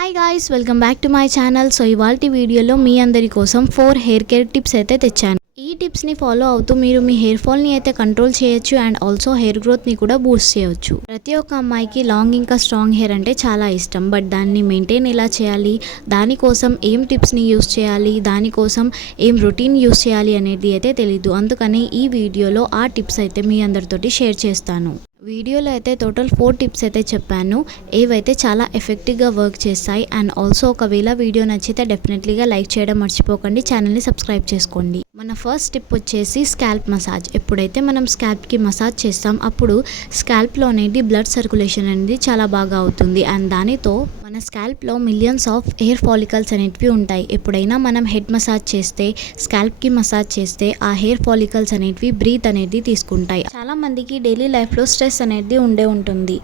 Hi guys, welcome back to my channel. So ఇవాల్టి వీడియోలో మీ అందరి కోసం 4 హెయిర్ కేర్ టిప్స్ అయితే తెచ్చాను. ఈ టిప్స్ని ఫాలో అవుతూ మీరు మీ హెయిర్ ఫాల్ని అయితే కంట్రోల్ చేయొచ్చు అండ్ ఆల్సో హెయిర్ గ్రోత్ని కూడా బూస్ట్ చేయొచ్చు. ప్రతి ఒక్క అమ్మాయికి లాంగ్ ఇంకా స్ట్రాంగ్ హెయిర్ అంటే చాలా ఇష్టం. బట్ దాన్ని మెయింటైన్ ఎలా చేయాలి, దానికోసం ఏం టిప్స్ని యూస్ చేయాలి, దానికోసం ఏం రొటీన్ యూస్ చేయాలి అనేది అయితే తెలీదు. అందుకని ఈ వీడియోలో ఆ టిప్స్ అయితే మీ అందరితోటి షేర్ చేస్తాను. వీడియోలో అయితే టోటల్ 4 టిప్స్ అయితే చెప్పాను, ఏవైతే చాలా ఎఫెక్టివ్గా వర్క్ చేస్తాయి. అండ్ ఆల్సో ఒకవేళ వీడియో నచ్చితే డెఫినెట్లీగా లైక్ చేయడం మర్చిపోకండి, ఛానల్ని సబ్స్క్రైబ్ చేసుకోండి. మన ఫస్ట్ టిప్ వచ్చేసి స్కాల్ప్ మసాజ్. ఎప్పుడైతే మనం స్కాల్ప్కి మసాజ్ చేస్తాం అప్పుడు స్కాల్ప్లో అనేది బ్లడ్ సర్క్యులేషన్ అనేది చాలా బాగా అవుతుంది. అండ్ దానితో మన స్కాల్ప్లో మిలియన్స్ ఆఫ్ హెయిర్ ఫాలికల్స్ అనేటివి ఉంటాయి. ఎప్పుడైనా మనం హెడ్ మసాజ్ చేస్తే, స్కాల్ప్కి మసాజ్ చేస్తే ఆ హెయిర్ ఫాలికల్స్ అనేటివి బ్రీత్ అనేది తీసుకుంటాయి. చాలా మందికి డైలీ లైఫ్లో స్ట్రెస్ అనేది ఉంటుంది.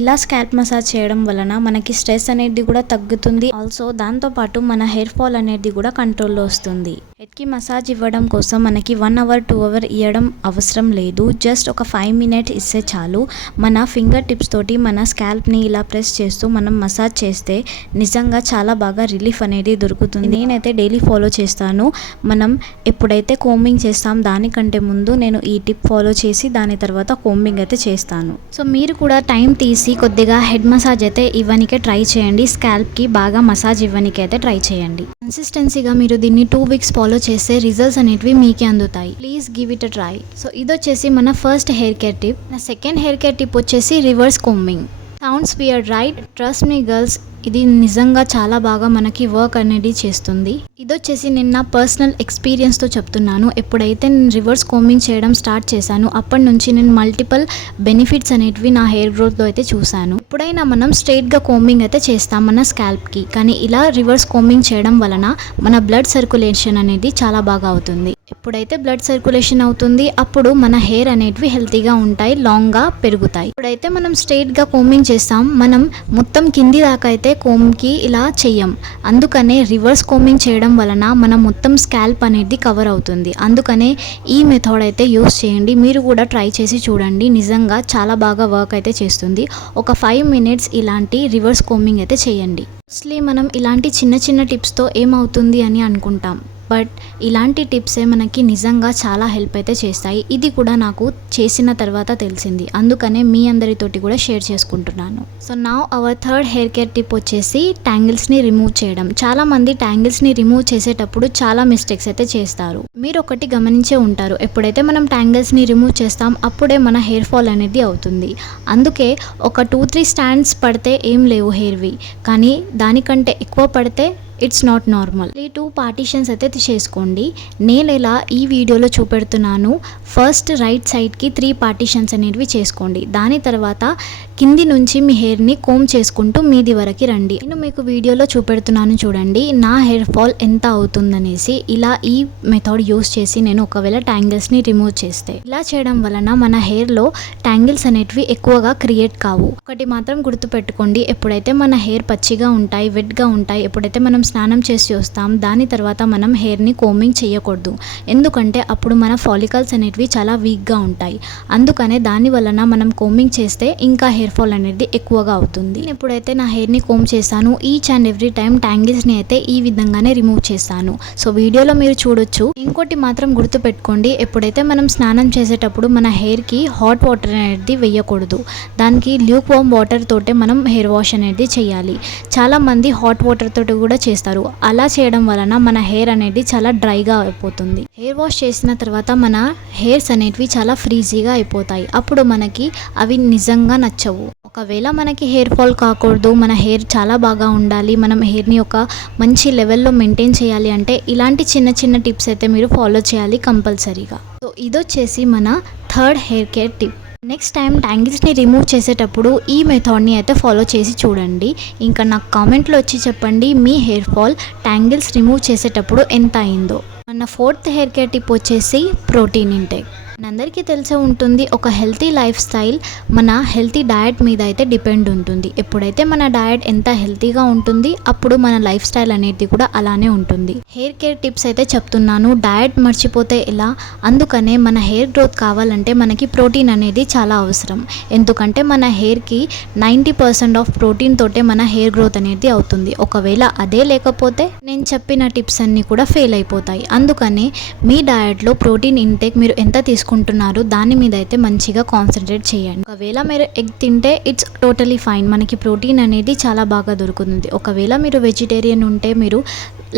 ఇలా స్కాల్ప్ మసాజ్ చేయడం వలన మనకి స్ట్రెస్ అనేది కూడా తగ్గుతుంది. ఆల్సో దాంతోపాటు మన హెయిర్ ఫాల్ అనేది కూడా కంట్రోల్లో వస్తుంది. హెడ్కి మసాజ్ ఇవ్వడం కోసం మనకి 1 అవర్ 2 అవర్ ఇవ్వడం అవసరం లేదు. జస్ట్ ఒక 5 మినిట్స్ ఇస్తే చాలు. మన ఫింగర్ టిప్స్ తోటి మన స్కాల్ప్ని ఇలా ప్రెస్ చేస్తూ మనం మసాజ్ చేస్తే నిజంగా చాలా బాగా రిలీఫ్ అనేది దొరుకుతుంది. నేనైతే డైలీ ఫాలో చేస్తాను. మనం ఎప్పుడైతే కోంబింగ్ చేస్తాం దానికంటే ముందు నేను ఈ టిప్ ఫాలో చేసి దాని తర్వాత కోంబింగ్ అయితే చేస్తాను. సో మీరు కూడా టైం తీసి కొద్దిగా హెడ్ మసాజ్ అయితే ఇవ్వనికే ట్రై చేయండి. స్కాల్ప్కి బాగా మసాజ్ ఇవ్వనికే అయితే ట్రై చేయండి. కన్సిస్టెన్సీగా మీరు దీన్ని 2 వీక్స్ ఫాలో చేస్తే రిజల్ట్స్ అనేటివి మీకే అందుతాయి. Please give it a try. So ఇది వచ్చేసి మన ఫస్ట్ హెయిర్ కేర్ టిప్. నా సెకండ్ హెయిర్ కేర్ టిప్ వచ్చేసి reverse combing. Sounds weird right? Trust me girls, ఇది నిజంగా చాలా బాగా మనకి వర్క్ అనేది చేస్తుంది. ఇది వచ్చేసి నేను నా పర్సనల్ ఎక్స్పీరియన్స్తో చెప్తున్నాను. ఎప్పుడైతే నేను రివర్స్ కోంబింగ్ చేయడం స్టార్ట్ చేశాను అప్పటి నుంచి నేను మల్టిపుల్ బెనిఫిట్స్ అనేటివి నా హెయిర్ గ్రోత్లో అయితే చూశాను. ఎప్పుడైనా మనం స్ట్రైట్గా కోంబింగ్ అయితే చేస్తాం మన స్కాల్ప్కి, కానీ ఇలా రివర్స్ కోంబింగ్ చేయడం వలన మన బ్లడ్ సర్క్యులేషన్ అనేది చాలా బాగా అవుతుంది. ఎప్పుడైతే బ్లడ్ సర్క్యులేషన్ అవుతుంది అప్పుడు మన హెయిర్ అనేటివి హెల్తీగా ఉంటాయి, లాంగ్గా పెరుగుతాయి. ఎప్పుడైతే మనం స్ట్రైట్గా కోంబింగ్ చేస్తాం మనం మొత్తం కింది దాకా అయితే కోంబ్కి ఇలా చెయ్యం. అందుకనే రివర్స్ కోంబింగ్ చేయడం వలన మన మొత్తం స్కాల్ప్ అనేది కవర్ అవుతుంది. అందుకనే ఈ మెథడ్ అయితే యూస్ చేయండి. మీరు కూడా ట్రై చేసి చూడండి, నిజంగా చాలా బాగా వర్క్ అయితే చేస్తుంది. ఒక 5 మినిట్స్ ఇలాంటి రివర్స్ కోంబింగ్ అయితే చేయండి. మోస్ట్లీ మనం ఇలాంటి చిన్న చిన్న టిప్స్తో ఏమవుతుంది అని అనుకుంటాం, బట్ ఇలాంటి టిప్సే మనకి నిజంగా చాలా హెల్ప్ అయితే చేస్తాయి. ఇది కూడా నాకు చేసిన తర్వాత తెలిసింది, అందుకనే మీ అందరితోటి కూడా షేర్ చేసుకుంటున్నాను. So now our third hair care tip వచ్చేసి ట్యాంగిల్స్ని రిమూవ్ చేయడం. చాలా మంది ట్యాంగిల్స్ని రిమూవ్ చేసేటప్పుడు చాలా మిస్టేక్స్ అయితే చేస్తారు. మీరు ఒకటి గమనించే ఉంటారు, ఎప్పుడైతే మనం ట్యాంగిల్స్ని రిమూవ్ చేస్తాం అప్పుడే మన హెయిర్ ఫాల్ అనేది అవుతుంది. అందుకే ఒక 2-3 స్టాండ్స్ పడితే ఏం లేవు హెయిర్వి, కానీ దానికంటే ఎక్కువ పడితే ఇట్స్ నాట్ నార్మల్. ఈ 2 పార్టీషన్స్ అయితే చేసుకోండి. నేను ఇలా ఈ వీడియోలో చూపెడుతున్నాను. ఫస్ట్ రైట్ సైడ్కి 3 పార్టీషన్స్ అనేవి చేసుకోండి. దాని తర్వాత కింది నుంచి మీ హెయిర్ని కోమ్ చేసుకుంటూ మీది వరకు రండి. నేను మీకు వీడియోలో చూపెడుతున్నాను చూడండి నా హెయిర్ ఫాల్ ఎంత అవుతుందనేసి. ఇలా ఈ మెథడ్ యూస్ చేసి నేను ఒకవేళ ట్యాంగిల్స్ని రిమూవ్ చేస్తే, ఇలా చేయడం వలన మన హెయిర్లో ట్యాంగిల్స్ అనేటివి ఎక్కువగా క్రియేట్ కావు. ఒకటి మాత్రం గుర్తుపెట్టుకోండి, ఎప్పుడైతే మన హెయిర్ పచ్చిగా ఉంటాయి, వెట్గా ఉంటాయి, ఎప్పుడైతే మనం స్నానం చేసి వస్తాం దాని తర్వాత మనం హెయిర్ని కోంబింగ్ చేయకూడదు. ఎందుకంటే అప్పుడు మన ఫాలికల్స్ అనేటివి చాలా వీక్గా ఉంటాయి. అందుకనే దాని వలన మనం కోంబింగ్ చేస్తే ఇంకా హెయిర్ ఫాల్ అనేది ఎక్కువగా అవుతుంది. ఎప్పుడైతే నా హెయిర్ని కోంబ్ చేశాను ఈచ్ అండ్ ఎవ్రీ టైం ట్యాంగిల్స్ని అయితే ఈ విధంగానే రిమూవ్ చేస్తాను. సో వీడియోలో మీరు చూడొచ్చు. ఇంకోటి మాత్రం గుర్తుపెట్టుకోండి, ఎప్పుడైతే మనం స్నానం చేసేటప్పుడు మన హెయిర్కి హాట్ వాటర్ అనేది వేయకూడదు. దానికి ల్యూక్ వార్మ్ వాటర్ తోటే మనం హెయిర్ వాష్ అనేది చేయాలి. చాలామంది హాట్ వాటర్ తోటి కూడా చేస్తారు. అలా చేయడం వలన మన హెయిర్ అనేది చాలా డ్రైగా అయిపోతుంది. హెయిర్ వాష్ చేసిన తర్వాత మన హెయిర్స్ అనేటివి చాలా ఫ్రీజీగా అయిపోతాయి. అప్పుడు మనకి అవి నిజంగా నచ్చవు. ఒకవేళ మనకి హెయిర్ ఫాల్ కాకూడదు, మన హెయిర్ చాలా బాగా ఉండాలి, మనం హెయిర్ని ఒక మంచి లెవెల్లో మెయింటైన్ చేయాలి అంటే ఇలాంటి చిన్న చిన్న టిప్స్ అయితే మీరు ఫాలో చేయాలి కంపల్సరీగా. సో ఇదొచ్చేసి మన third hair care tip. Next time ట్యాంగిల్స్ని రిమూవ్ చేసేటప్పుడు ఈ మెథడ్ని అయితే ఫాలో చేసి చూడండి. ఇంకా నాకు కామెంట్లో వచ్చి చెప్పండి మీ హెయిర్ ఫాల్ ట్యాంగిల్స్ రిమూవ్ చేసేటప్పుడు ఎంత అయిందో. మన ఫోర్త్ హెయిర్ కేర్ టిప్ వచ్చేసి ప్రోటీన్ ఇంటేక్. మనందరికీ తెలిసే ఉంటుంది, ఒక హెల్తీ లైఫ్ స్టైల్ మన హెల్తీ డయట్ మీద అయితే డిపెండ్ ఉంటుంది. ఎప్పుడైతే మన డయట్ ఎంత హెల్తీగా ఉంటుంది, అప్పుడు మన లైఫ్ స్టైల్ అనేది కూడా అలానే ఉంటుంది. హెయిర్ కేర్ టిప్స్ అయితే చెప్తున్నాను, డయట్ మర్చిపోతే ఎలా. అందుకనే మన హెయిర్ గ్రోత్ కావాలంటే మనకి ప్రోటీన్ అనేది చాలా అవసరం. ఎందుకంటే మన హెయిర్కి 90% ఆఫ్ ప్రోటీన్ తోటే మన హెయిర్ గ్రోత్ అనేది అవుతుంది. ఒకవేళ అదే లేకపోతే నేను చెప్పిన టిప్స్ అన్నీ కూడా ఫెయిల్ అయిపోతాయి. అందుకనే మీ డయట్లో ప్రోటీన్ ఇంటేక్ మీరు ఎంత తీసుకుంటున్నారు దాని మీద అయితే మంచిగా కాన్సన్ట్రేట్ చేయండి. ఒకవేళ మీరు ఎగ్ తింటే ఇట్స్ టోటలీ ఫైన్, మనకి ప్రోటీన్ అనేది చాలా బాగా దొరుకుతుంది. ఒకవేళ మీరు వెజిటేరియన్ ఉంటే మీరు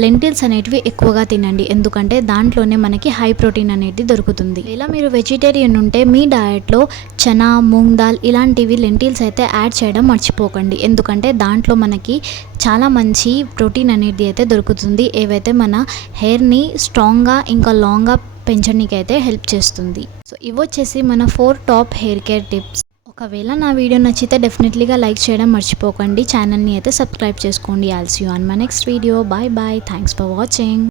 లెంటిల్స్ అనేటివి ఎక్కువగా తినండి, ఎందుకంటే దాంట్లోనే మనకి హై ప్రోటీన్ అనేది దొరుకుతుంది. ఇలా మీరు వెజిటేరియన్ ఉంటే మీ డయట్లో చనా, మూంగ్ దాల్ ఇలాంటివి లెంటిల్స్ అయితే యాడ్ చేయడం మర్చిపోకండి, ఎందుకంటే దాంట్లో మనకి చాలా మంచి ప్రోటీన్ అనేది అయితే దొరుకుతుంది, ఏవైతే మన హెయిర్ని స్ట్రాంగ్గా ఇంకా లాంగ్గా పెంచడానికి అయితే హెల్ప్ చేస్తుంది. సో ఇవి వచ్చేసి మన 4 టాప్ హెయిర్ కేర్ టిప్స్. ఒకవేళ నా వీడియో నచ్చితే డెఫినెట్లీగా లైక్ చేయడం మర్చిపోకండి. ఛానల్ని అయితే సబ్స్క్రైబ్ చేసుకోండి. I'll see you on my next video. Bye bye. Thanks for watching.